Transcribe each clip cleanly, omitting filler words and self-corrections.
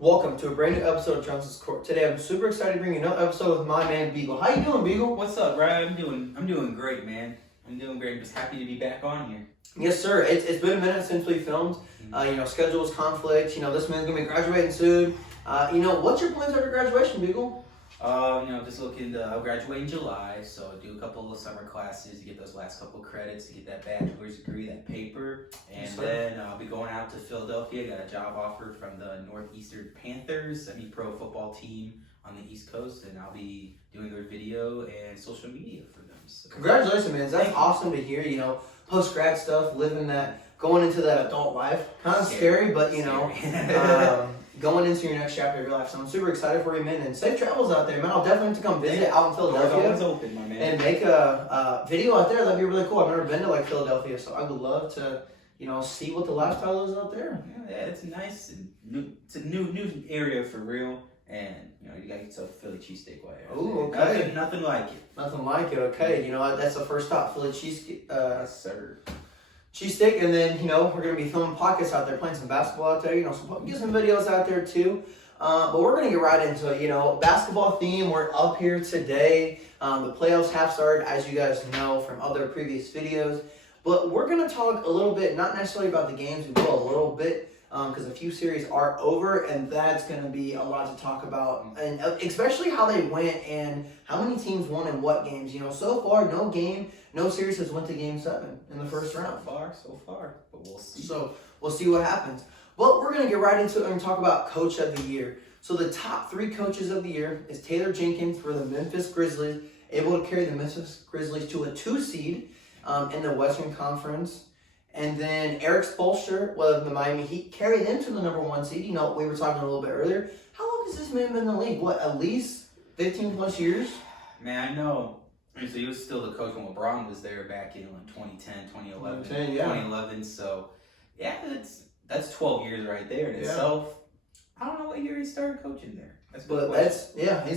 Welcome to a brand new episode of Johnson's Court. Today I'm super excited to bring you another episode with my man Beagle. How you doing, Beagle? What's up, Ryan? I'm doing great, man. I'm doing great. I'm just happy to be back on here. Yes, sir. It's been a minute since we filmed. Schedules, conflicts. This man's gonna be graduating soon. What's your plans after graduation, Beagle? Just looking to I'll graduate in July, so do a couple of summer classes to get those last couple of credits to get that bachelor's degree, that paper, and Yes, then I'll be going out to Philadelphia. Got a job offer from the Northeastern Panthers, semi-pro football team on the East Coast, and I'll be doing their video and social media for them. So. Congratulations, man. That's awesome to hear. Post grad stuff, going into that adult life. Kind of scary, but going into your next chapter of your life. So I'm super excited for you, man. And safe travels out there, man. I'll definitely have to come visit out in Philadelphia. Doors open, my man. And make a video out there. That'd be really cool. I've never been to Philadelphia, so I would love to, see what the lifestyle is out there. Yeah, it's nice and new. It's a new area for real. And you gotta get yourself a Philly cheesesteak while you're Ooh, okay. Nothing like it. Nothing like it. Okay, you know what? That's the first stop, Philly cheesesteak. Yes, sir. Cheesesteak, and then we're gonna be filming podcasts out there, playing some basketball out there. So get some videos out there too. But we're gonna get right into it. Basketball theme. We're up here today. The playoffs have started, as you guys know from other previous videos. But we're gonna talk a little bit, not necessarily about the games. We will a little bit. Because a few series are over, and that's going to be a lot to talk about, and especially how they went and how many teams won in what games. So far, no series has went to Game 7 in the first round. So far, but we'll see. So we'll see what happens. But we're going to get right into it and talk about Coach of the Year. So the top 3 coaches of the year is Taylor Jenkins for the Memphis Grizzlies, able to carry the Memphis Grizzlies to a 2 seed in the Western Conference. And then Eric Spoelstra with the Miami Heat carried them to the number 1 seed. We were talking a little bit earlier. How long has this man been in the league? At least 15 plus years? Man, I know. So he was still the coach when LeBron was there back in 2010, 2011. 2011. So, yeah, that's 12 years right there in itself. I don't know what year he started coaching there. He's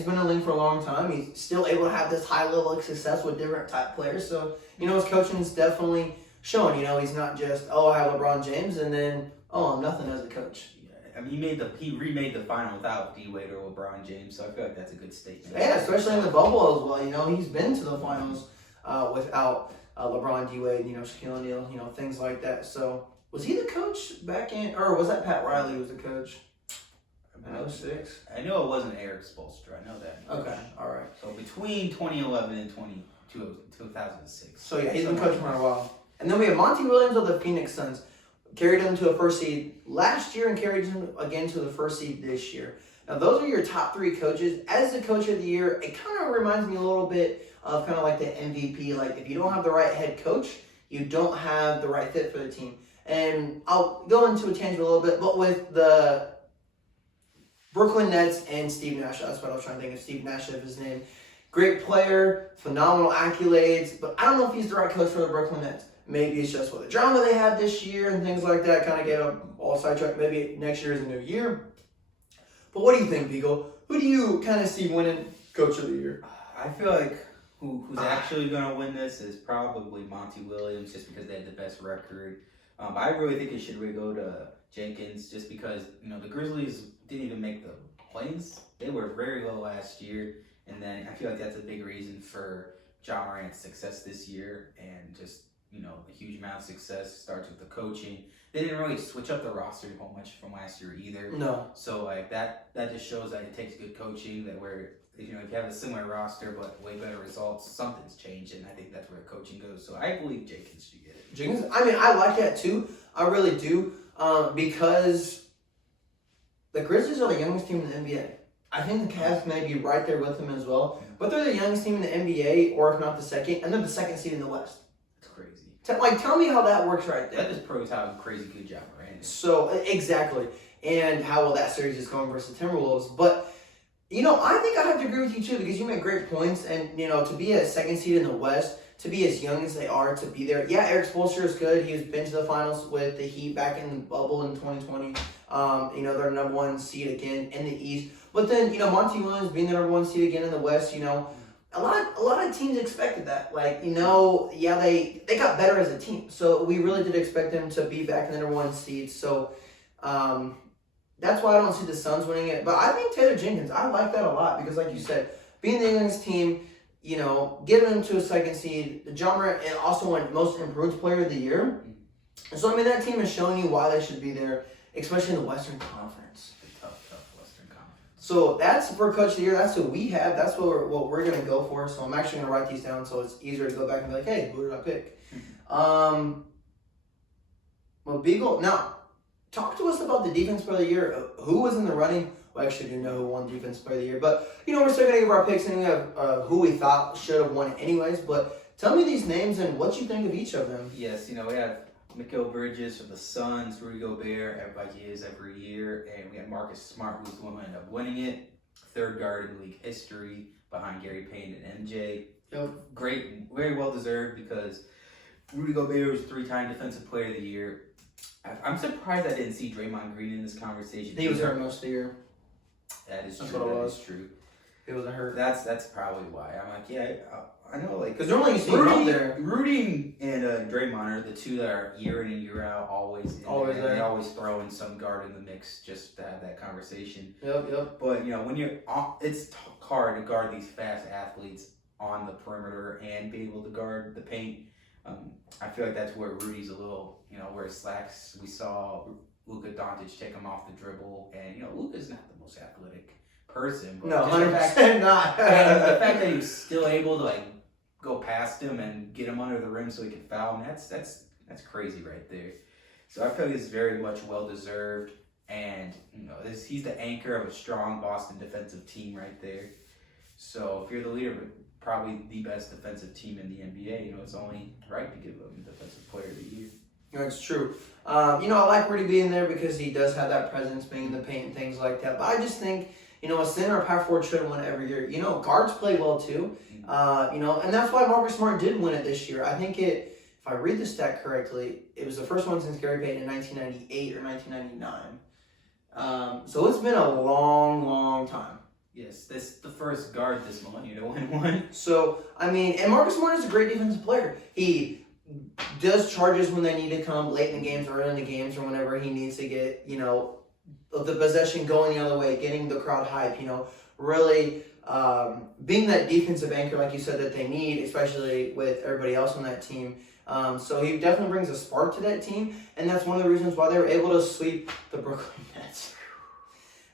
been in the league for a long time. He's still able to have this high level of success with different type players. So, his coaching is definitely showing, he's not just, I have LeBron James, and then, I'm nothing as a coach. Yeah, I mean, he remade the final without D-Wade or LeBron James, so I feel like that's a good statement. Yeah, especially in the bubble as well. He's been to the finals without LeBron, D-Wade, Shaquille O'Neal, things like that. So, was he the coach back in, or was that Pat Riley who was the coach? In 06? I know it wasn't Eric Spoelstra. I know that. Okay, all right. So, between 2011 and 2006. So, yeah, he's been coaching for a while. And then we have Monty Williams of the Phoenix Suns. Carried him to a 1st seed last year and carried him again to the 1st seed this year. Now, those are your top 3 coaches. As the coach of the year, it kind of reminds me a little bit of kind of like the MVP. Like, if you don't have the right head coach, you don't have the right fit for the team. And I'll go into a tangent a little bit, but with the Brooklyn Nets and Steve Nash, that's what I was trying to think of, Steve Nash of his name. Great player, phenomenal accolades, but I don't know if he's the right coach for the Brooklyn Nets. Maybe it's just what the drama they had this year and things like that kind of get them all sidetracked. Maybe next year is a new year. But what do you think, Beagle? Who do you kind of see winning Coach of the Year? I feel like who's actually going to win this is probably Monty Williams, just because they had the best record. But I really think it should really go to Jenkins, just because the Grizzlies didn't even make the plays. They were very low last year, and then I feel like that's a big reason for Ja Morant's success this year, and just a huge amount of success starts with the coaching. They didn't really switch up the roster a whole much from last year either. No. So that just shows that it takes good coaching. That if you have a similar roster but way better results, something's changed, and I think that's where coaching goes. So I believe Jenkins should get it. Jenkins. I mean, I like that too. I really do, because the Grizzlies are the youngest team in the NBA. I think the Cavs may be right there with them as well, but they're the youngest team in the NBA, or if not the second, and they're the 2nd seed in the West. Crazy. Tell me how that works right there. That just proves how crazy good Ja Morant is. So, exactly. And how well that series is going versus the Timberwolves. But, I think I have to agree with you too, because you make great points. And, to be a 2nd seed in the West, to be as young as they are, to be there. Yeah, Eric Spoelstra is good. He's been to the finals with the Heat back in the bubble in 2020. They're number 1 seed again in the East. But then, Monty Williams being the number 1 seed again in the West, a lot of teams expected that. They got better as a team. So we really did expect them to be back in the number 1 seed. So that's why I don't see the Suns winning it. But I think Taylor Jenkins, I like that a lot because, like you said, being the youngest team, getting them to a second seed, John Morant also won Most Improved Player of the Year. And so, I mean, that team is showing you why they should be there, especially in the Western Conference. Tough Western Conference. So that's for Coach of the Year. That's what we have. That's what we're going to go for. So I'm actually going to write these down so it's easier to go back and be like, hey, who did I pick? Well, Beagle, now, talk to us about the Defense Player of the Year. Who was in the running? We actually do know who won Defense Player of the Year. But, we're still going to give our picks and we have who we thought should have won it anyways. But tell me these names and what you think of each of them. Yes, we have Mikal Bridges from the Suns, Rudy Gobert, everybody is every year, and we have Marcus Smart, who's going to end up winning it. Third guard in league history behind Gary Payton and MJ. Yep. Great, very well deserved because Rudy Gobert was 3-time Defensive Player of the Year. I'm surprised I didn't see Draymond Green in this conversation. He was hurt most of the year. That is That's true. what it That was. is true. He wasn't hurt. That's probably why. I'm like, yeah, I know, like, Because normally you see him out there. Rudy and Draymond are the two that are year in and year out always Always there. there. They always throw in some guard in the mix just to have that conversation. Yep. But when you're it's hard to guard these fast athletes on the perimeter and be able to guard the paint. I feel like that's where Rudy's a little, where it slacks. We saw Luka Doncic take him off the dribble, and Luka's not the most athletic person. But No, just the 100% not. and the fact that he was still able to go past him and get him under the rim so he could foul him, that's crazy right there. So I feel like it's very much well deserved, and he's the anchor of a strong Boston defensive team right there. So if you're the leader of probably the best defensive team in the NBA, it's only right to give him Defensive Player of the Year. That's true. I like Rudy being there because he does have that presence, being in the paint and things like that. But I just think, a center or power forward should have won it every year. Guards play well too. And that's why Marcus Smart did win it this year. I think if I read the stat correctly, it was the first one since Gary Payton in 1998 or 1999. So it's been a long, long time. Yes, this is the first guard this millennium to win one. So, and Marcus Smart is a great defensive player. He does charges when they need to come late in the games or early in the games or whenever he needs to get, the possession going the other way, getting the crowd hype, really being that defensive anchor, like you said, that they need, especially with everybody else on that team. So he definitely brings a spark to that team, and that's one of the reasons why they were able to sweep the Brooklyn Nets.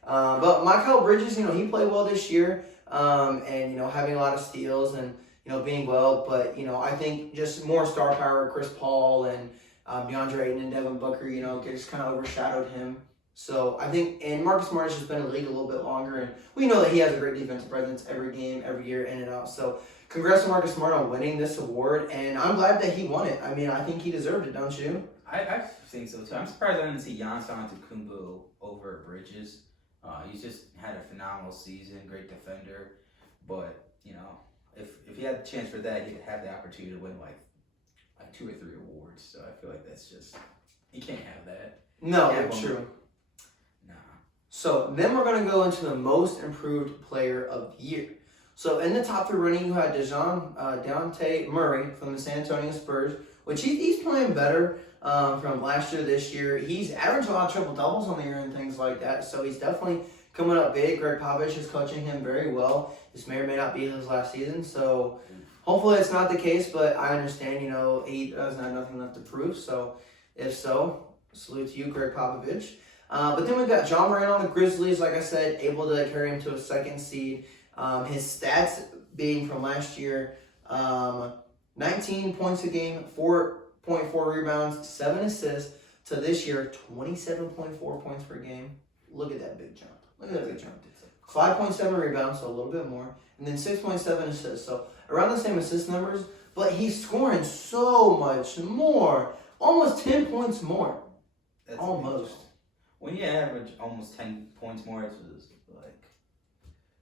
But Mikal Bridges, he played well this year, and, having a lot of steals and, being well. But, I think just more star power, Chris Paul and DeAndre Ayton and Devin Booker, just kind of overshadowed him. So I think, and Marcus Smart has just been in the league a little bit longer, and we know that he has a great defensive presence every game, every year, in and out. So congrats to Marcus Smart on winning this award, and I'm glad that he won it. I think he deserved it, don't you? I think so too. I'm surprised I didn't see Giannis Antetokounmpo over Bridges. He's just had a phenomenal season, great defender. But if he had the chance for that, he could have the opportunity to win like 2 or 3 awards. So I feel like that's just you can't have that. No, Yeah, true. Nah. So then we're going to go into the most improved player of the year. So in the top 3 running, you had Dejounte Murray from the San Antonio Spurs, which he's playing better from last year to this year. He's averaged a lot of triple doubles on the year and things like that. So he's definitely coming up big. Greg Popovich is coaching him very well. This may or may not be his last season. So hopefully it's not the case, but I understand, he doesn't have nothing left to prove. So if so, salute to you, Greg Popovich. But then we've got John Morant on the Grizzlies, like I said, able to carry him to a second seed. His stats being from last year, 19 points a game, 4.4 rebounds, 7 assists, to this year, 27.4 points per game. Look at that big jump. Look at that big jump. 5.7 rebounds, so a little bit more, and then 6.7 assists. So around the same assist numbers, but he's scoring so much more. Almost 10 points more. That's almost. When you average almost 10 points more, it's like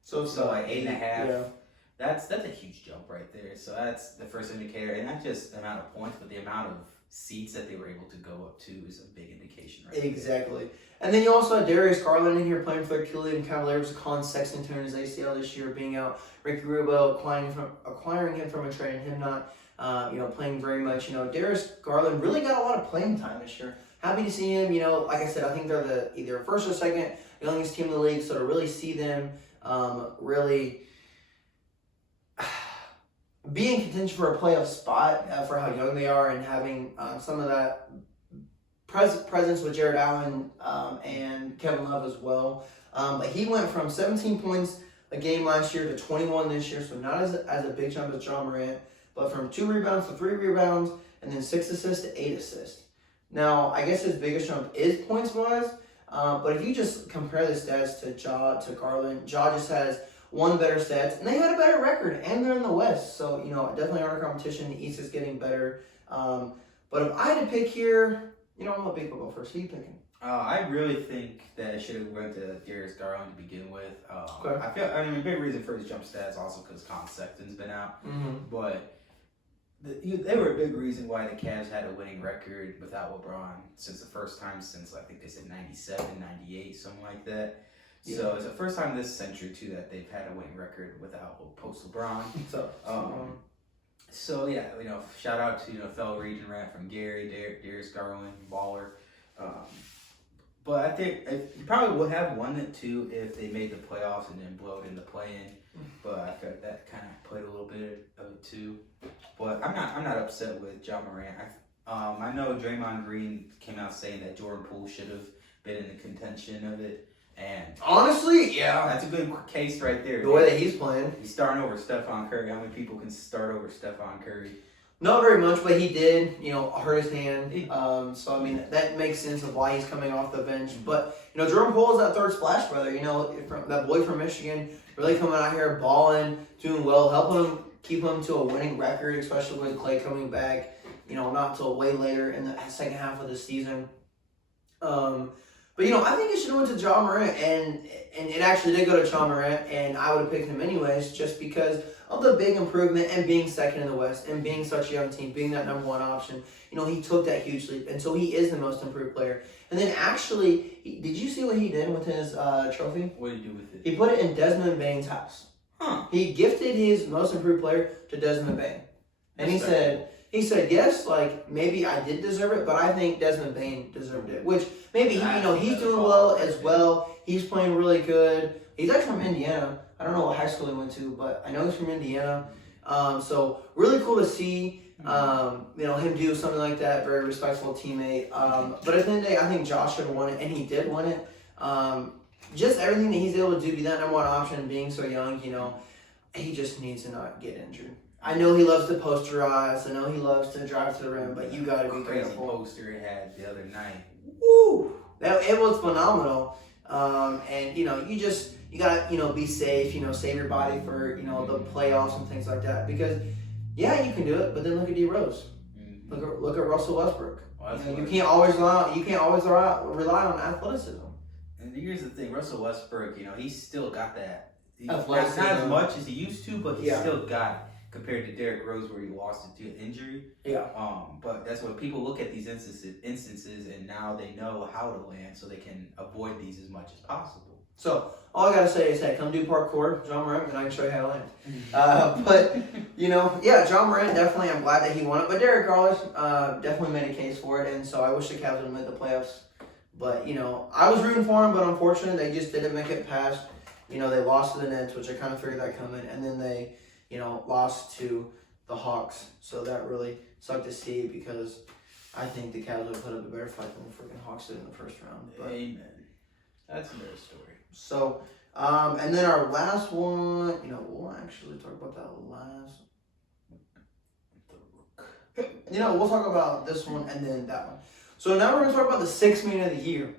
So like 8.5. Yeah. That's a huge jump right there. So that's the first indicator, and not just the amount of points, but the amount of seats that they were able to go up to is a big indication right Exactly. There. And then you also had Darius Garland in here playing for the Cleveland Cavaliers. Colin Sexton tearing his ACL this year, being out. Ricky Rubio acquiring him from a trade and him not, playing very much. Darius Garland really got a lot of playing time this year. happy to see him. Like I said, I think they're either first or second youngest team in the league. So to really see them really be in contention for a playoff spot for how young they are and having some of that presence with Jared Allen and Kevin Love as well. But he went from 17 points a game last year to 21 this year, so not as a big jump as John Morant, but from 2 rebounds to 3 rebounds, and then 6 assists to 8 assists. Now, I guess his biggest jump is points-wise, but if you just compare the stats to Ja, to Garland, Ja just has one better stats, and they had a better record, and they're in the West, so, definitely harder competition. The East is getting better. But if I had to pick here, I'm going to pick go first. Who are you picking? I really think that it should have went to Darius Garland to begin with. Okay. A big reason for his jump stats also because Colin Sexton's been out. Mm-hmm. But they were a big reason why the Cavs had a winning record without LeBron since the first time since, I think they said 97, 98, something like that. Yeah. So it's the first time this century, too, that they've had a winning record without post-LeBron. So, yeah, shout out to, fellow region rat from Gary, Darius Garland, baller. But I think you probably would have won it too if they made the playoffs and then blowed in the play-in. But I feel like that kind of played a little bit of it too. But I'm not upset with John Morant. I know Draymond Green came out saying that Jordan Poole should have been in the contention of it, and honestly, yeah, that's a good case right there. The way that he's playing, he's starting over Stephon Curry. How many people can start over Stephon Curry? Not very much, but he did, hurt his hand. So, I mean, that makes sense of why he's coming off the bench. But, Jordan Poole is that third splash brother, that boy from Michigan, really coming out here, balling, doing well, helping him keep him to a winning record, especially with Klay coming back, not until way later in the second half of the season. But, I think it should have went to Ja Morant, and it actually did go to Ja Morant, and I would have picked him anyways, just because of the big improvement and being second in the West and being such a young team, being that number one option. He took that huge leap, and so he is the most improved player. And then actually, did you see what he did with his trophy? What did he do with it? He put it in Desmond Bane's house. Huh. He gifted his most improved player to Desmond Bane. And he said, yes, maybe I did deserve it, but I think Desmond Bane deserved it. Which maybe, he's doing well as well. He's playing really good. He's actually from Indiana. I don't know what high school he went to, but I know he's from Indiana. So really cool to see, him do something like that. Very respectful teammate. But at the end of the day, I think Josh should have won it, and he did win it. Just everything that he's able to do, be that number one option, being so young, he just needs to not get injured. I know he loves to posterize. I know he loves to drive to the rim, but you got to be careful. Crazy poster he had the other night. Woo! It was phenomenal. And you got to, be safe, save your body for, the playoffs and things like that. Because, yeah, you can do it, but then look at D Rose. Mm-hmm. Look at Russell Westbrook. You can't always rely on athleticism. And here's the thing, Russell Westbrook, he's still got that. Not as much as he used to, but he's still got it compared to Derrick Rose where he lost it to injury. Yeah. But that's when people look at these instances and now they know how to land so they can avoid these as much as possible. So all I gotta say is, hey, come do parkour, John Morant, and I can show you how to land. But John Morant definitely. I'm glad that he won it. But Derrick Rose definitely made a case for it, and so I wish the Cavs would have made the playoffs. But I was rooting for him, but unfortunately they just didn't make it past. They lost to the Nets, which I kind of figured that coming, and then they lost to the Hawks. So that really sucked to see because I think the Cavs would have put up a better fight than the freaking Hawks did in the first round. But, amen. That's another story. So, and then our last one, we'll actually talk about that last. We'll talk about this one and then that one. So now we're going to talk about the 6th man of the year.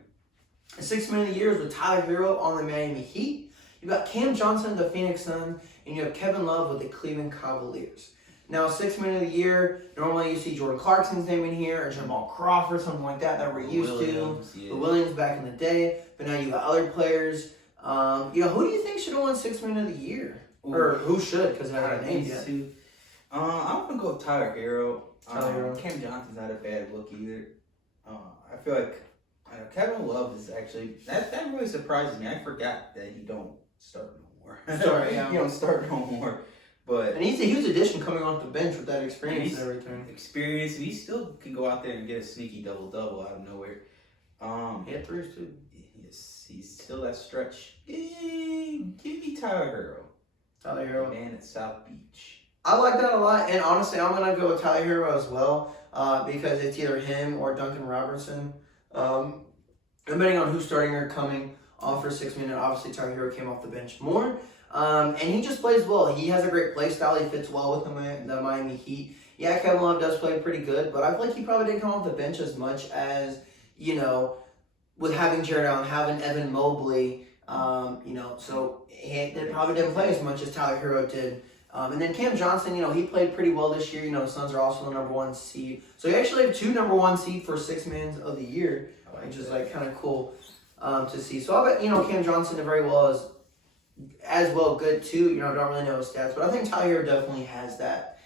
The 6th man of the year is with Tyler Hero on the Miami Heat. You've got Cam Johnson, the Phoenix Suns, and you have Kevin Love with the Cleveland Cavaliers. Now, 6th man of the year, normally you see Jordan Clarkson's name in here, or Jamal Crawford, something like that we're used to. The Williams back in the day. But now you got other players. Who do you think should have won 6th man of the year? Ooh. Or who should, because I haven't named yet. I'm going to go with Tyler Hero. Cam Johnson's not a bad look either. I feel like Kevin Love is actually, that really surprises me. I forgot that he don't start no more. Sorry, yeah. He don't start no more. But And he's a huge addition coming off the bench with that experience he's and everything. experience, and he still can go out there and get a sneaky double out of nowhere. He had threes too. He's still that stretch. Give me Tyler Hero. Tyler Hero. Man at South Beach. I like that a lot, and honestly, I'm gonna go with Tyler Hero as well, because it's either him or Duncan Robertson. Depending on who's starting or coming off for 6 minutes, obviously Tyler Hero came off the bench more, and he just plays well. He has a great play style. He fits well with the Miami Heat. Yeah, Kevin Love does play pretty good, but I feel like he probably didn't come off the bench as much as, with having Jared Allen, having Evan Mobley, so they probably didn't play as much as Tyler Hero did. And then Cam Johnson, he played pretty well this year. The Suns are also the number 1 seed. So you actually have 2 number 1 seed for 6 man of the year, which is kind of cool to see. So I bet, Cam Johnson did very well as well good too. I don't really know his stats, but I think Tyler Hero definitely has that.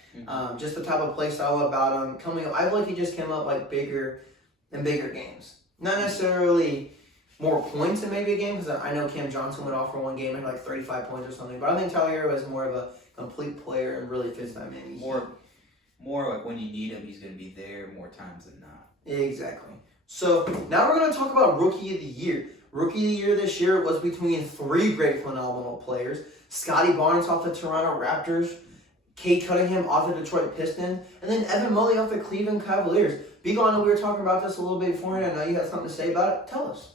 Just the type of play style about him coming up. I feel like he just came up bigger and bigger games. Not necessarily more points in maybe a game, because I know Cam Johnson went off for one game and had 35 points or something. But I think Tyler Hero is more of a complete player and really fits that Miami. More like when you need him, he's going to be there more times than not. Exactly. So now we're going to talk about Rookie of the Year. Rookie of the Year this year was between 3 great phenomenal players. Scotty Barnes off the Toronto Raptors, Cade Cunningham off the Detroit Pistons, and then Evan Mobley off the Cleveland Cavaliers. Beagle, I know we were talking about this a little bit beforehand. I know you had something to say about it. Tell us.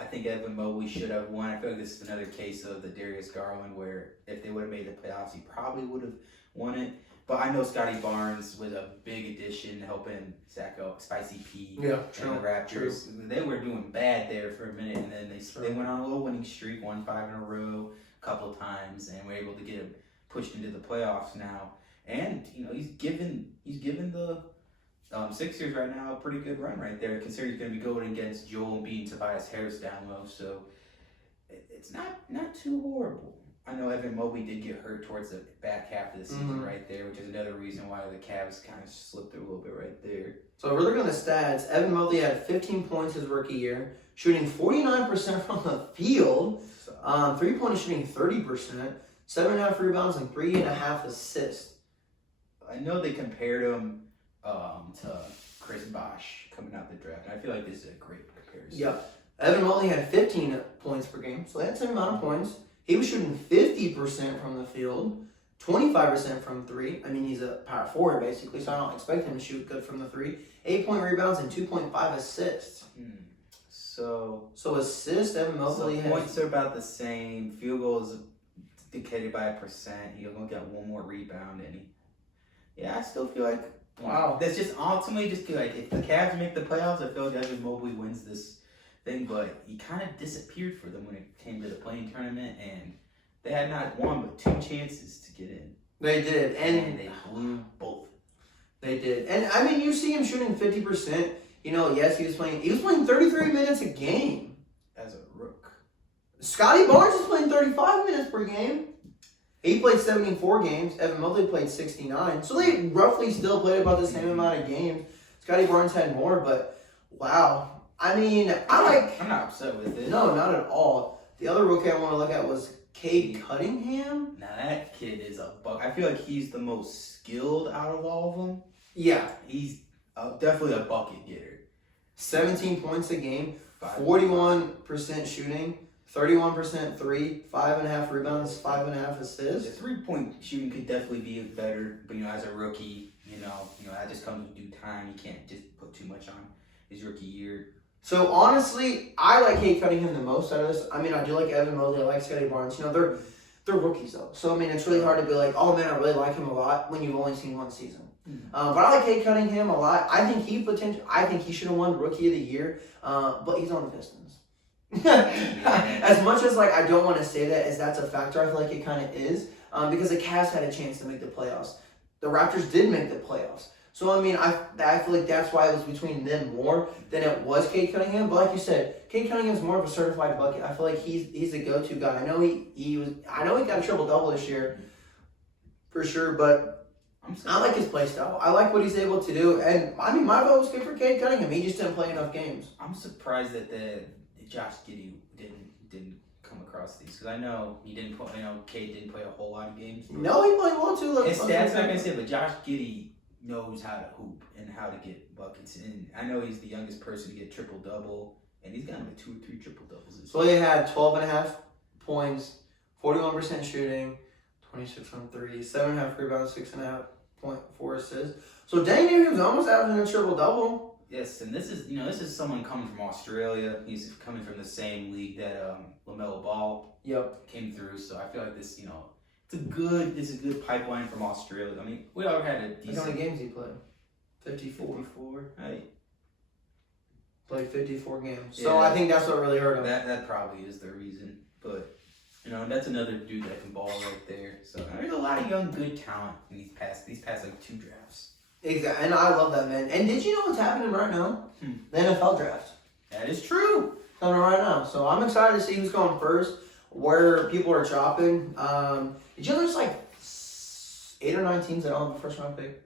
I think Evan Mobley should have won. I feel like this is another case of the Darius Garland where if they would have made the playoffs, he probably would have won it. But I know Scotty Barnes was a big addition helping Zach Spicy P and the Raptors. True. They were doing bad there for a minute, and then they went on a little winning streak, won 5 in a row a couple of times, and were able to get him pushed into the playoffs now. And he's given the Sixers right now a pretty good run right there, considering he's going to be going against Joel Embiid and Tobias Harris down low. So it's not too horrible. I know Evan Mobley did get hurt towards the back half of the season right there, which is another reason why the Cavs kind of slipped through a little bit right there. So we're looking at the stats. Evan Mobley had 15 points his rookie year, shooting 49% from the field, 3-point shooting 30%, 7.5 rebounds, and 3.5 assists. I know they compared him to Chris Bosh coming out the draft, and I feel like this is a great comparison. Yeah. Evan Mobley had 15 points per game, so that's the same amount of points. He was shooting 50% from the field, 25% from 3. I mean, he's a power forward, basically, so I don't expect him to shoot good from the 3. 8-point rebounds and 2.5 assists. So assists, Evan Mobley has... points are about the same. Field goals dictated by 1%. He'll get one more rebound, and I still feel like... Wow. That's just ultimately just feel like if the Cavs make the playoffs, I feel like Evan Mobley wins this thing, but he kind of disappeared for them when it came to the playing tournament, and they had not one but 2 chances to get in. They did, and they blew both. They did, and I mean, you see him shooting 50%. Yes, he was playing 33 minutes a game as a rook. Scotty Barnes is playing 35 minutes per game. He played 74 games. Evan Mobley played 69. So they roughly still played about the same amount of games. Scotty Barnes had more, but wow. I mean, I'm not upset with it. No, not at all. The other rookie I want to look at was Cade Cunningham. Now that kid is a buck. I feel like he's the most skilled out of all of them. Yeah. He's definitely a bucket getter. 17 points a game, 41% shooting, 31% 3, 5.5 rebounds, 5.5 assists. The 3-point shooting could definitely be better, but as a rookie, that just comes with due time. You can't just put too much on his rookie year. So honestly, I like Cade Cunningham the most out of this. I mean, I do like Evan Mobley, I like Scotty Barnes. They're rookies though. So I mean, it's really hard to be like, oh man, I really like him a lot when you've only seen one season. But I like Cade Cunningham a lot. I think he should have won Rookie of the Year. But he's on the Pistons. As much as I don't want to say that as that's a factor, I feel like it kind of is because the Cavs had a chance to make the playoffs. The Raptors did make the playoffs. So, I mean, I feel like that's why it was between them more than it was Cade Cunningham. But like you said, Cade Cunningham's more of a certified bucket. I feel like he's the go-to guy. I know he got a triple-double this year for sure, but I like his play style. I like what he's able to do. And, I mean, my vote was good for Cade Cunningham. He just didn't play enough games. I'm surprised that the Josh Giddey didn't come across these because I know he didn't play. Cade didn't play a whole lot of games. No, he played well too. His stats not gonna say, but Josh Giddey knows how to hoop and how to get buckets. And I know he's the youngest person to get triple double, and he's gotten like 2 or 3 triple doubles. So he had 12.5 points, 41% shooting, 26 on 3, 7.5 rebounds, 6.4 assists. So Danny Davis was almost averaging a triple double. Yes, and this is someone coming from Australia. He's coming from the same league that LaMelo Ball came through. So I feel like this, it's a good pipeline from Australia. I mean, we all had a decent. How many games he played? 54. 54. Hey. Played 54 games. Yeah. So I think that's what really hurt him. That probably is the reason. But that's another dude that can ball right there. So there's a lot of young, good talent in these past like 2 drafts. Exactly, and I love that, man. And did you know what's happening right now? The NFL draft. That is true. Coming right now. So I'm excited to see who's going first, where people are chopping. Did you know there's like 8 or 9 teams that don't have a first round pick?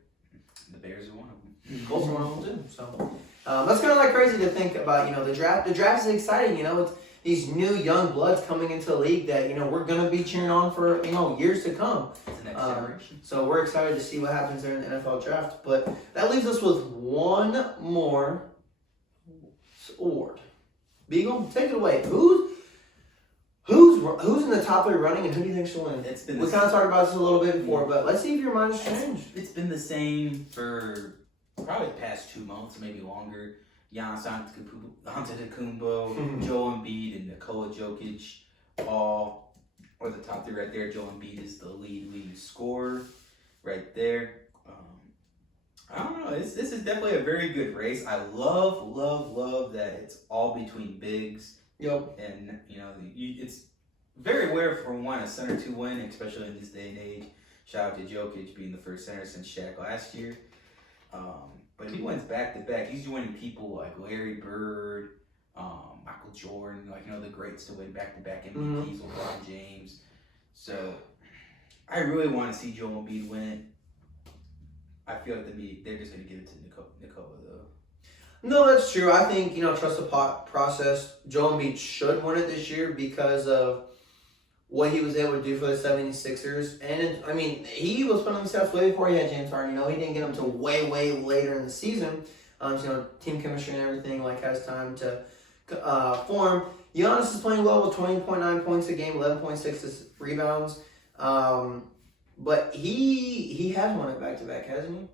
The Bears are one of them. Colts are one of them too. So that's kind of like crazy to think about. The draft. The draft is exciting. It's these new young bloods coming into the league that we're gonna be cheering on for years to come. It's the next generation. So we're excited to see what happens there in the NFL draft. But that leaves us with one more award. Beagle, take it away. Who's in the top 3 running, and who do you think should win? We kind of talked about this a little bit before, but let's see if your mind has changed. It's been the same for probably the past 2 months, maybe longer. Giannis Antetokounmpo, Joel Embiid, and Nikola Jokic all are the top 3 right there. Joel Embiid is the leading scorer right there. I don't know. This is definitely a very good race. I love that it's all between bigs. Yep. And it's very rare for a center to win, especially in this day and age. Shout out to Jokic being the first center since Shaq last year. But if he wins back to back, he's joining people like Larry Bird, Michael Jordan, the greats to win back to back MVPs, LeBron James. So I really want to see Joel Embiid win it. I feel like they're just going to give it to Nikola though. No, that's true. I think, trust the process. Joel Embiid should win it this year because of what he was able to do for the 76ers. And, he was putting himself way before he had James Harden. He didn't get him until way, way later in the season. Team chemistry and everything, has time to form. Giannis is playing well with 20.9 points a game, 11.6 rebounds. But he has won it back-to-back, hasn't he?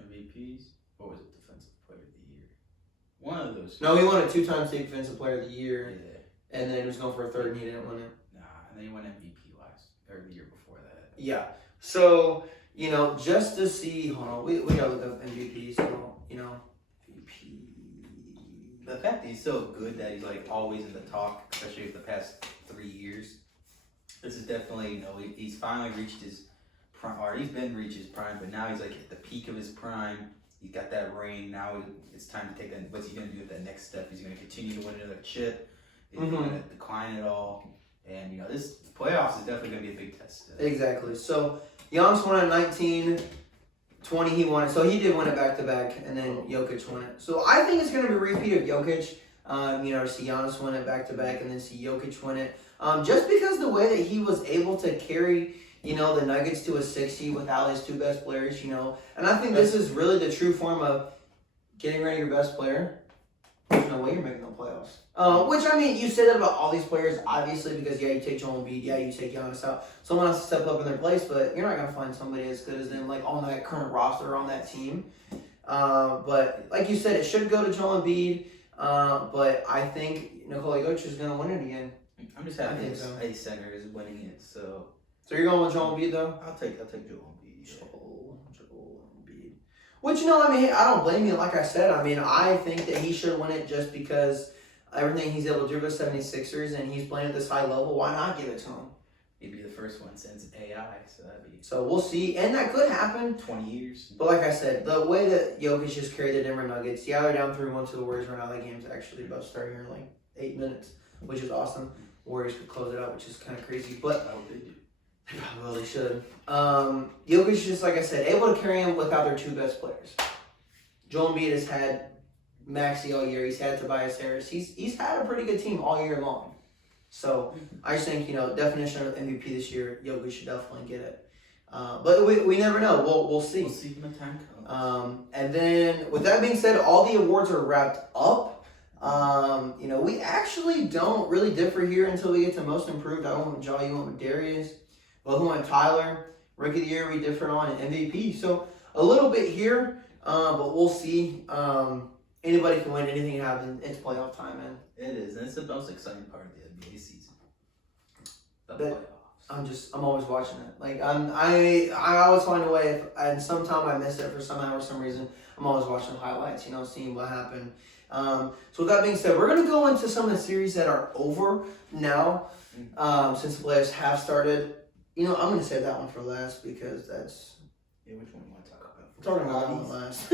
MVPs? Or was it Defensive Player of the Year? One of those. No, he won it 2 times, Defensive Player of the Year. Yeah. And then he was going for a 3rd, and he didn't win it. And then he won MVP the year before that. Yeah. So, just to see, hold on, we gotta look up MVP, so, MVP. The fact that he's so good that he's always in the talk, especially for the past 3 years. This is definitely, he's finally reached his prime, or he's been reached his prime, but now he's at the peak of his prime. He got that ring. Now it's time to take that. What's he going to do with that next step? Is he going to continue to win another chip? Is he going to decline at all? And, this playoffs is definitely going to be a big test. Exactly. So, Giannis won it 19, 20 he won it. So, he did win it back-to-back, and then Jokic won it. So, I think it's going to be a repeat of Jokic. To see Giannis win it back-to-back and then see Jokic win it. Just because the way that he was able to carry, the Nuggets to a 60 without his 2 best players, And I think this is really the true form of getting rid of your best player. There's no way you're making no playoffs. Which, you say that about all these players, obviously, because, you take Joel Embiid, you take Giannis out. Someone else to step up in their place, but you're not going to find somebody as good as them, on that current roster, on that team. But, like you said, it should go to Joel Embiid. But I think Nikola Jokic is going to win it again. I'm just happy a center is winning it, so. So you're going with Joel Embiid, though? I'll take Joel Embiid. Yeah. Joel Embiid. Which, I don't blame you. Like I said, I think that he should win it just because everything he's able to do with 76ers and he's playing at this high level. Why not give it to him? He'd be the first one since AI, so that'd be. So we'll see, and that could happen. 20 years. But like I said, the way that Jokic just carried the Denver Nuggets, they're down 3-1 to the Warriors right now. That game's actually about to start here in 8 minutes, which is awesome. Warriors could close it out, which is kind of crazy, but they probably should. Jokic is just, like I said, able to carry him without their 2 best players. Joel Embiid has had Maxey all year. He's had Tobias Harris. He's had a pretty good team all year long. So I just think, definition of MVP this year, Jokic should definitely get it. But we never know. We'll see. We'll see when the time comes. And then, with that being said, all the awards are wrapped up. We actually don't really differ here until we get to most improved. I went with Jaw, you went with Darius. Both went with Tyler. Rookie of the year, we differed on, and MVP. So a little bit here, but we'll see. Anybody can win. Anything can happen. It's playoff time, man. It is, and it's the most exciting part of the NBA season. The playoffs. I'm always watching it. Like I always find a way. And sometime I miss it for some reason. I'm always watching the highlights. Seeing what happened. So with that being said, we're gonna go into some of the series that are over now. Since the playoffs have started. I'm gonna save that one for last because that's. Yeah, which one do you want to talk about? We're talking about that one last.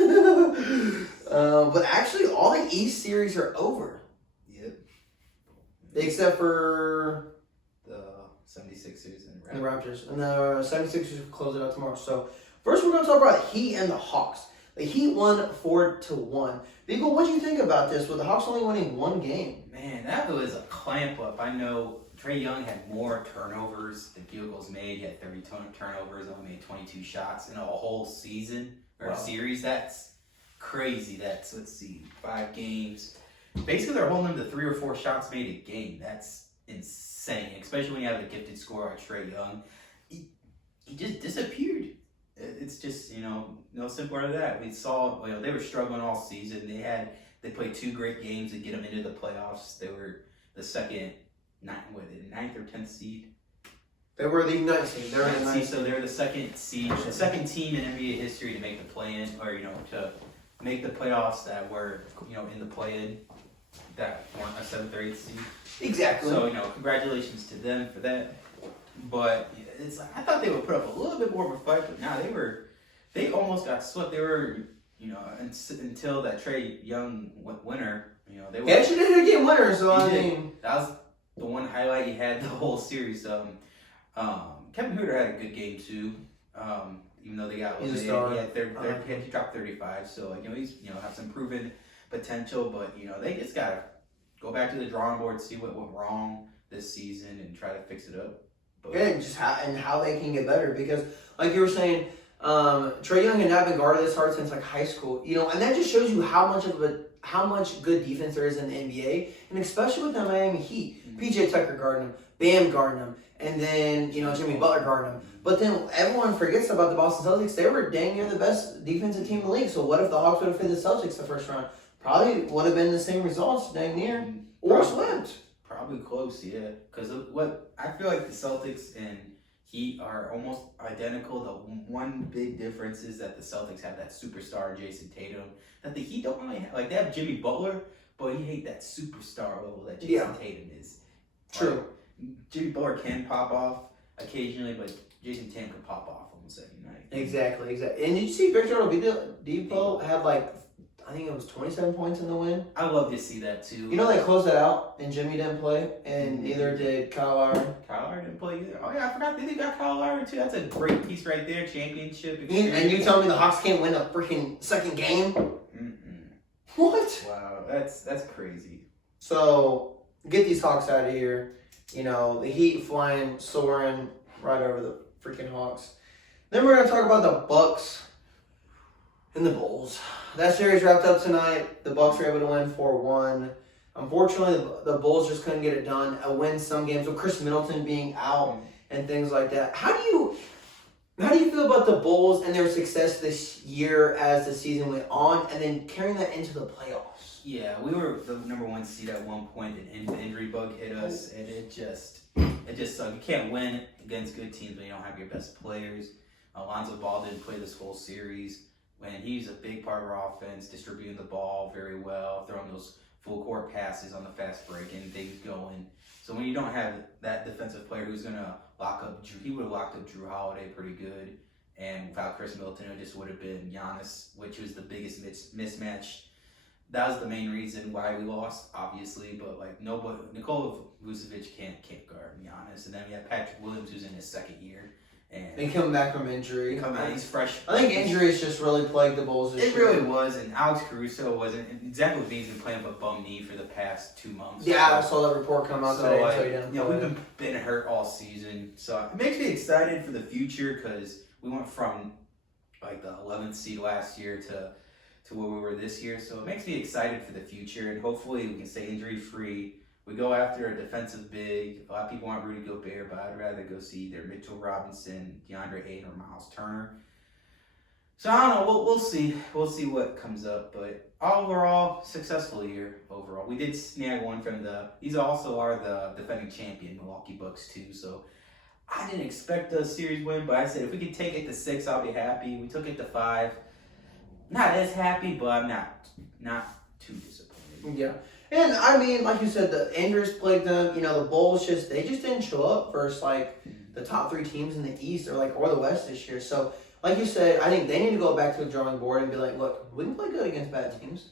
But actually, all the East series are over. Yep. Except for the 76ers and the Raptors. And the 76ers will close it out tomorrow. So, first we're going to talk about the Heat and the Hawks. The Heat won 4-1. Beagle, what do you think about this with the Hawks only winning one game? Man, that was a clamp up. I know Trae Young had more turnovers than field goals made. He had 30 turnovers, only made 22 shots in a whole season or a series. That's crazy. That's, 5 games. Basically, they're holding him to 3 or 4 shots made a game. That's insane, especially when you have a gifted scorer like Trae Young. He just disappeared. It's just, no simpler than that. We saw, they were struggling all season. They played 2 great games to get them into the playoffs. They were the ninth or 10th seed. They were the 9th seed. They're in the 9th seed. So they're the second seed, the second team in NBA history to make the play-in, or to make the playoffs that were, in the play-in that weren't a 7th or 8th seed. Exactly. So congratulations to them for that. But I thought they would put up a little bit more of a fight, but now they almost got swept. They were, until that Trae Young winner, they were. They actually did a game winner, so I mean. That was the one highlight he had the whole series. Kevin Huerter had a good game too. Even though they got he's a star. He dropped 35, so he's have some proven potential, but they just gotta go back to the drawing board, see what went wrong this season, and try to fix it up. But, and how they can get better because, like you were saying, Trae Young had not been guarded this hard since like high school. And that just shows you how much good defense there is in the NBA, and especially with the Miami Heat. PJ Tucker guarding him, Bam guarding him, and then Jimmy Butler guarding him. But then everyone forgets about the Boston Celtics. They were dang near the best defensive team in the league. So what if the Hawks would have played the Celtics the first round? Probably would have been the same results, dang near, or swept. Probably close, yeah. Because what I feel like the Celtics and Heat are almost identical. The one big difference is that the Celtics have that superstar Jason Tatum that the Heat don't really have. Like, they have Jimmy Butler, but he hate that superstar level that Jason Tatum is. True. Jimmy Butler can pop off occasionally, but Jason Tatum can pop off almost every night. Exactly. And did you see Victor Oladipo had I think it was 27 points in the win? I love to see that too. They closed it out, and Jimmy didn't play, and neither did Kyle Lowry. Kyle Lowry didn't play either. Oh yeah, I forgot they got Kyle Lowry too. That's a great piece right there. Championship experience. And you tell me the Hawks can't win a freaking second game? What? Wow, that's crazy. So get these Hawks out of here. The Heat flying, soaring right over the freaking Hawks. Then we're gonna talk about the Bucks and the Bulls. That series wrapped up tonight. The Bucks were able to win 4-1. Unfortunately, the Bulls just couldn't get it done. A win some games with Chris Middleton being out and things like that. How do you feel about the Bulls and their success this year as the season went on, and then carrying that into the playoffs? Yeah, we were the number 1 seed at one point, and the injury bug hit us, and it just sucked. You can't win against good teams when you don't have your best players. Alonzo Ball didn't play this whole series. When he's a big part of our offense, distributing the ball very well, throwing those full court passes on the fast break and things going. So when you don't have that defensive player who's going to lock up, he would have locked up Drew Holiday pretty good. And without Chris Middleton, it just would have been Giannis, which was the biggest mismatch. That was the main reason why we lost, obviously. But Nikola Vucevic can't guard Giannis. And then we have Patrick Williams, who's in his second year. And coming back from injury. He's fresh. I think injuries just really plagued the Bulls this It year. really was, and Alex Caruso wasn't. And Zach LaVine's been playing with a bum knee for the past 2 months. Yeah, I saw that report come out today. So he didn't play. We've been hurt all season, so it makes me excited for the future because we went from like the 11th seed last year to where we were this year. So it makes me excited for the future, and hopefully we can stay injury free. We go after a defensive big. A lot of people want Rudy Gobert, but I'd rather go see either Mitchell Robinson, DeAndre Ayton, or Miles Turner. So I don't know. We'll see. We'll see what comes up. But overall, successful year overall. We did snag one from these also are the defending champion, Milwaukee Bucks too. So I didn't expect a series win, but I said if we could take it to 6, I'll be happy. We took it to 5. Not as happy, but I'm not too disappointed. Yeah. And I mean, like you said, the injuries plagued them. The Bulls they just didn't show up versus like the top 3 teams in the East or the West this year. So, like you said, I think they need to go back to the drawing board and be like, look, we can play good against bad teams.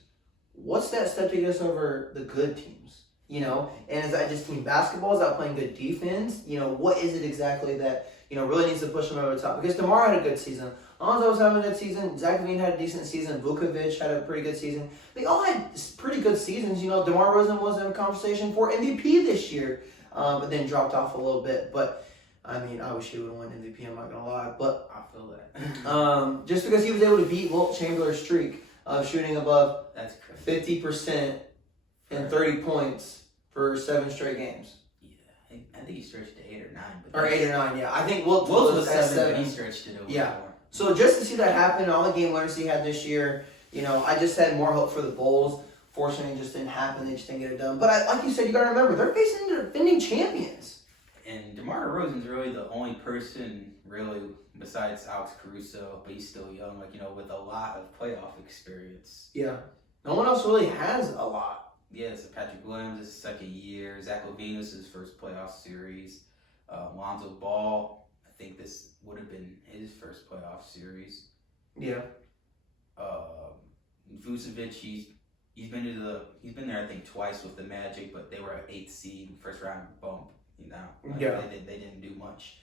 What's that step to get us over the good teams? And is that just team basketball? Is that playing good defense? What is it exactly that really needs to push them over the top? Because DeMar had a good season. Alonzo was having a good season. Zach LaVine had a decent season. Vukovic had a pretty good season. They all had pretty good seasons. DeMar DeRozan was in conversation for MVP this year, but then dropped off a little bit. But, I mean, I wish he would have won MVP, I'm not going to lie. But I feel that. Just because he was able to beat Wilt Chamberlain's streak of shooting above That's crazy. 50% and 30 points for 7 straight games. Yeah, I think he stretched to 8 or 9. Or 8 or 9, yeah. I think Wilt was at 7, but he stretched it over. Yeah. So just to see that happen, all the game winners he had this year, I just had more hope for the Bulls. Fortunately, it just didn't happen. They just didn't get it done. But like you said, you got to remember, they're facing the defending champions. And DeMar DeRozan's really the only person, really, besides Alex Caruso, but he's still young, with a lot of playoff experience. Yeah. No one else really has a lot. Yeah, so Patrick Williams is his second year. Zach LaVine was his first playoff series. Lonzo Ball, I think this would have been his first playoff series. Yeah. Vucevic, he's been there I think twice with the Magic, but they were an 8th seed, first round bump. Yeah. They didn't do much.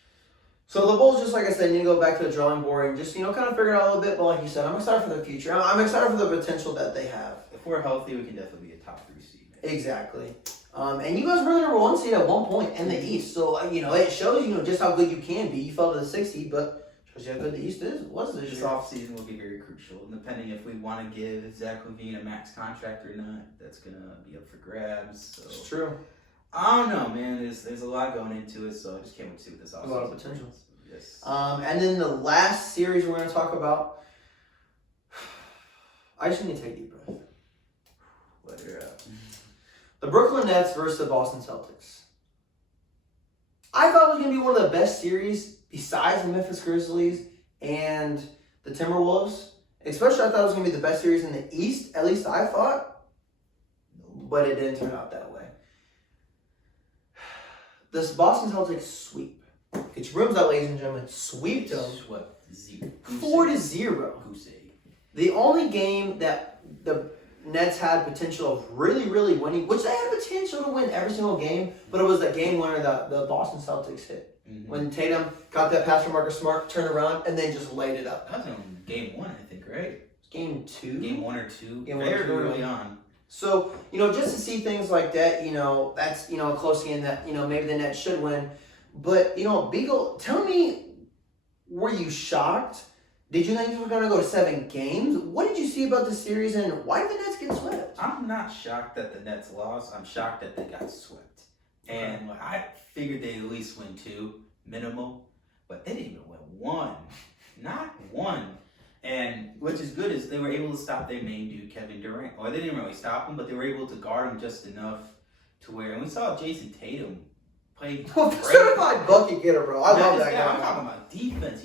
So the Bulls, just like I said, need to go back to the drawing board and just kind of figure it out a little bit. But like you said, I'm excited for the future. I'm excited for the potential that they have. If we're healthy, we can definitely be a top 3 seed. Exactly. And you guys were the number 1 seed at one point in the East. So, it shows, just how good you can be. You fell to the 6th seed, but shows you how good the East was this This year. offseason will be very crucial. And depending if we want to give Zach LaVine a max contract or not, that's going to be up for grabs. So. It's true. I don't know, man. There's a lot going into it, so I just can't wait to see what this offseason A lot of potential. Yes. And then the last series we're going to talk about, I just need to take a deep breath. Let her out. The Brooklyn Nets versus the Boston Celtics. I thought it was going to be one of the best series besides the Memphis Grizzlies and the Timberwolves. Especially I thought it was going to be the best series in the East, at least I thought. But it didn't turn out that way. This Boston Celtics sweep. Get your rooms out, ladies and gentlemen. Sweep them. Swept 4-0. Goose egg. The only game that the Nets had potential of really, really winning, which they had potential to win every single game, but it was that game winner that the Boston Celtics hit. Mm-hmm. When Tatum got that pass from Marcus Smart, turned around, and then just laid it up. That was in game 1, I think, right? Game 2? Game 1 or 2. Game Very 1 or 2. early on. So, just to see things like that, that's, a close game that, maybe the Nets should win. But, Beagle, tell me, were you shocked? Did you think you were going to go to 7 games? What did you see about the series, and why did the Nets get swept? I'm not shocked that the Nets lost. I'm shocked that they got swept. And I figured they'd at least win 2, minimal. But they didn't even win 1. Not 1. And which is good is they were able to stop their main dude, Kevin Durant. Or they didn't really stop him, but they were able to guard him just enough to where... And we saw Jason Tatum play great. Certified bucket getter, bro. I love that guy. I'm talking about defense.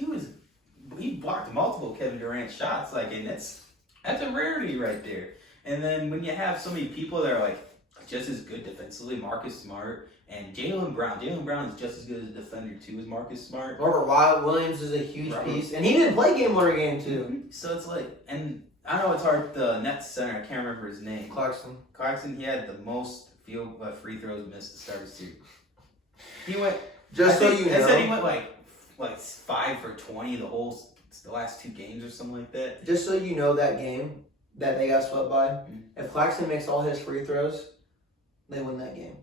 He blocked multiple Kevin Durant shots, and that's a rarity right there. And then when you have so many people that are just as good defensively, Marcus Smart and Jaylen Brown. Jaylen Brown is just as good as a defender too as Marcus Smart. Robert Williams is a huge piece, and he didn't play game 1 or game 2. So it's and I know it's hard. The Nets center, I can't remember his name. Clarkson. He had the most free throws missed to start the series. He went. Just so you know. They said he went like 5 for 20 the last 2 games or something like that. Just so you know, that game that they got swept by, if Claxton makes all his free throws, they win that game.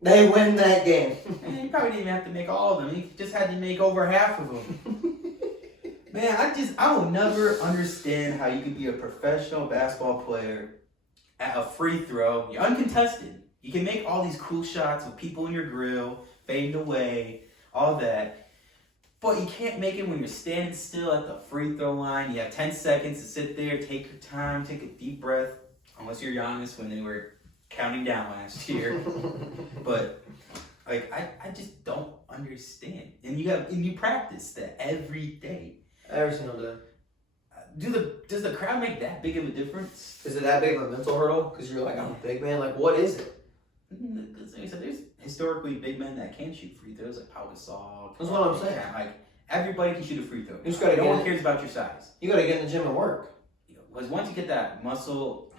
They win that game. And he probably didn't even have to make all of them. He just had to make over half of them. Man, I will never understand how you could be a professional basketball player at a free throw. You're uncontested. You can make all these cool shots with people in your grill, fading away, all that. But you can't make it when you're standing still at the free throw line. You have 10 seconds to sit there, take your time, take a deep breath. Unless you're Giannis when they were counting down last year. But like I just don't understand. And you practice that every day. Every single day. Does the crowd make that big of a difference? Is it that big of a mental hurdle? Because you're like, I'm a big man. Like, what is it? Like I said, there's historically big men that can shoot free throws, like Pau Gasol. That's what I'm saying. Like everybody can shoot a free throw. You just gotta no one cares about your size. You got to get in the gym and work. Because once you get that muscle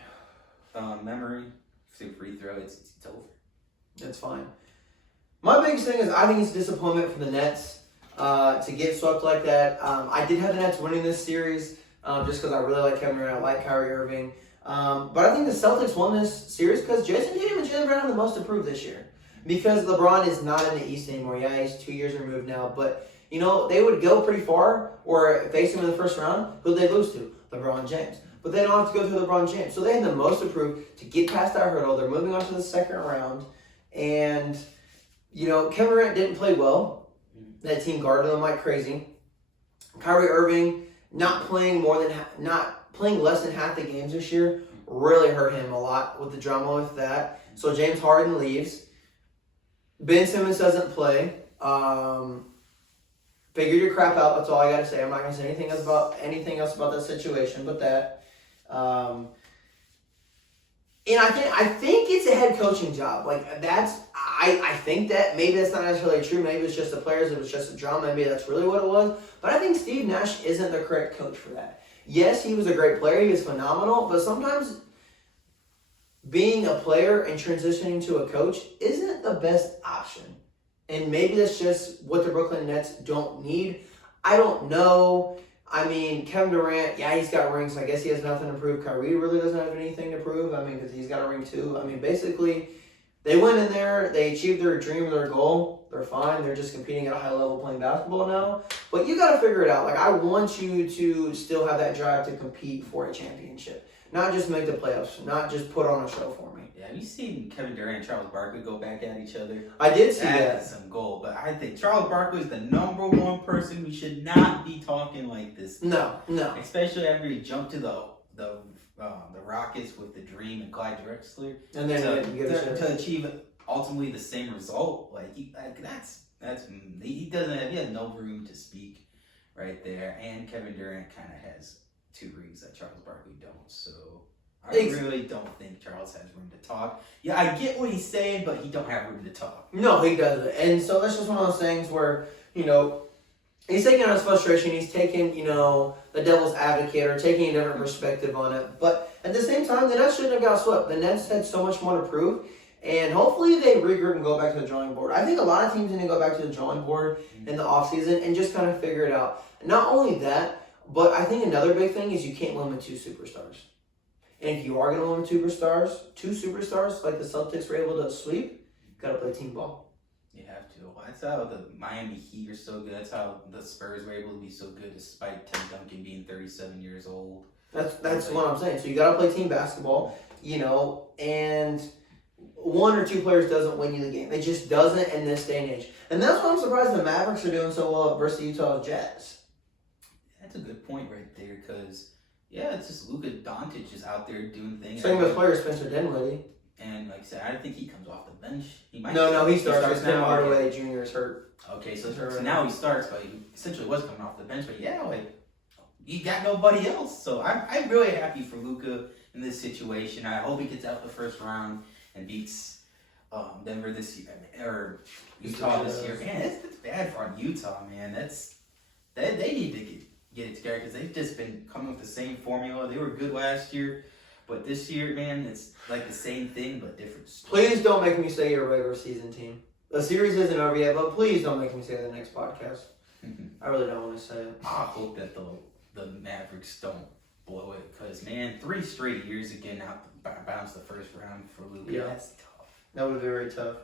memory for free throw, it's over. That's fine. My biggest thing is I think it's a disappointment for the Nets to get swept like that. I did have the Nets winning this series just because I really like Kevin Durant, I like Kyrie Irving. But I think the Celtics won this series because Jason Tatum and Jaylen Brown have the most improved this year. Because LeBron is not in the East anymore. Yeah, he's 2 years removed now. But, you know, they would go pretty far or face him in the first round. Who they lose to? LeBron James. But they don't have to go through LeBron James. So they have the most improved to get past that hurdle. They're moving on to the second round. And, you know, Kevin Durant didn't play well. That team guarded them like crazy. Kyrie Irving not playing less than half the games this year really hurt him a lot with the drama with that. So James Harden leaves. Ben Simmons doesn't play. Figure your crap out. That's all I gotta say. I'm not gonna say anything else about that situation, but that. And I think it's a head coaching job. Like I think that maybe that's not necessarily true. Maybe it's just the players. It was just a drama. Maybe that's really what it was. But I think Steve Nash isn't the correct coach for that. Yes, he was a great player. He was phenomenal. But sometimes being a player and transitioning to a coach isn't the best option. And maybe that's just what the Brooklyn Nets don't need. I don't know. I mean, Kevin Durant, yeah, he's got rings. I guess he has nothing to prove. Kyrie really doesn't have anything to prove. I mean, because he's got a ring too. I mean, basically, they went in there. They achieved their dream, their goal. They're fine. They're just competing at a high level playing basketball now. But you got to figure it out. Like, I want you to still have that drive to compete for a championship. Not just make the playoffs. Not just put on a show for me. Yeah, have you seen Kevin Durant and Charles Barkley go back at each other? I did see that. That's some gold. But I think Charles Barkley is the number one person who should not be talking like this. No. Especially after he jumped to the Rockets with the Dream and Clyde Drexler. And then to achieve ultimately the same result. He has no room to speak right there. And Kevin Durant kind of has 2 rings that Charles Barkley don't. So I really don't think Charles has room to talk. Yeah, I get what he's saying, but he don't have room to talk. No, he doesn't. And so that's just one of those things where, you know, he's taking out his frustration. He's taking, you know, the devil's advocate or taking a different perspective on it. But at the same time, the Nets shouldn't have got swept. The Nets had so much more to prove. And hopefully they regroup and go back to the drawing board. I think a lot of teams need to go back to the drawing board in the offseason and just kind of figure it out. Not only that, but I think another big thing is you can't win with 2 superstars. And if you are going to win with 2 superstars, like the Celtics were able to sweep, you got to play team ball. You have to. That's how the Miami Heat are so good. That's how the Spurs were able to be so good despite Tim Duncan being 37 years old. That's what I'm saying. So you got to play team basketball, you know, and 1 or 2 players doesn't win you the game. It just doesn't in this day and age. And that's why I'm surprised the Mavericks are doing so well versus the Utah Jazz. That's a good point right there because, yeah, it's just Luka Doncic is out there doing things. Same with player Spencer Dinwiddie. And like I said, I think he comes off the bench. He starts. Tim now. Hardaway Jr. is hurt. Okay, so now he starts, but he essentially was coming off the bench. But yeah, he got nobody else. So I'm really happy for Luka in this situation. I hope he gets out the first round and beats Denver this year or Utah this year. Man, it's bad for Utah, man. They need to get it together because they've just been coming with the same formula. They were good last year, but this year, man, it's like the same thing but different story. Please don't make me say you're a regular season team. The series isn't over yet, but please don't make me say the next podcast. I really don't want to say it. I hope that the Mavericks don't blow it, because, man, 3 straight years again out bounce the first round for Luka. Yeah. That's tough. That would be very tough.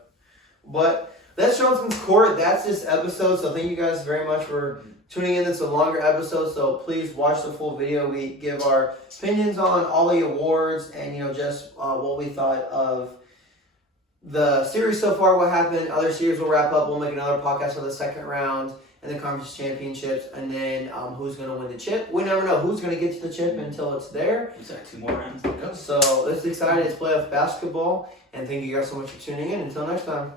But that's Johnson's Court. That's this episode. So thank you guys very much for tuning in. It's a longer episode, so please watch the full video. We give our opinions on all the awards and, just what we thought of the series so far, what happened. Other series will wrap up. We'll make another podcast for the second round and the conference championships, and then who's going to win the chip. We never know who's going to get to the chip until it's there. We've got 2 more rounds to go. So it's exciting. It's playoff basketball, and thank you guys so much for tuning in. Until next time.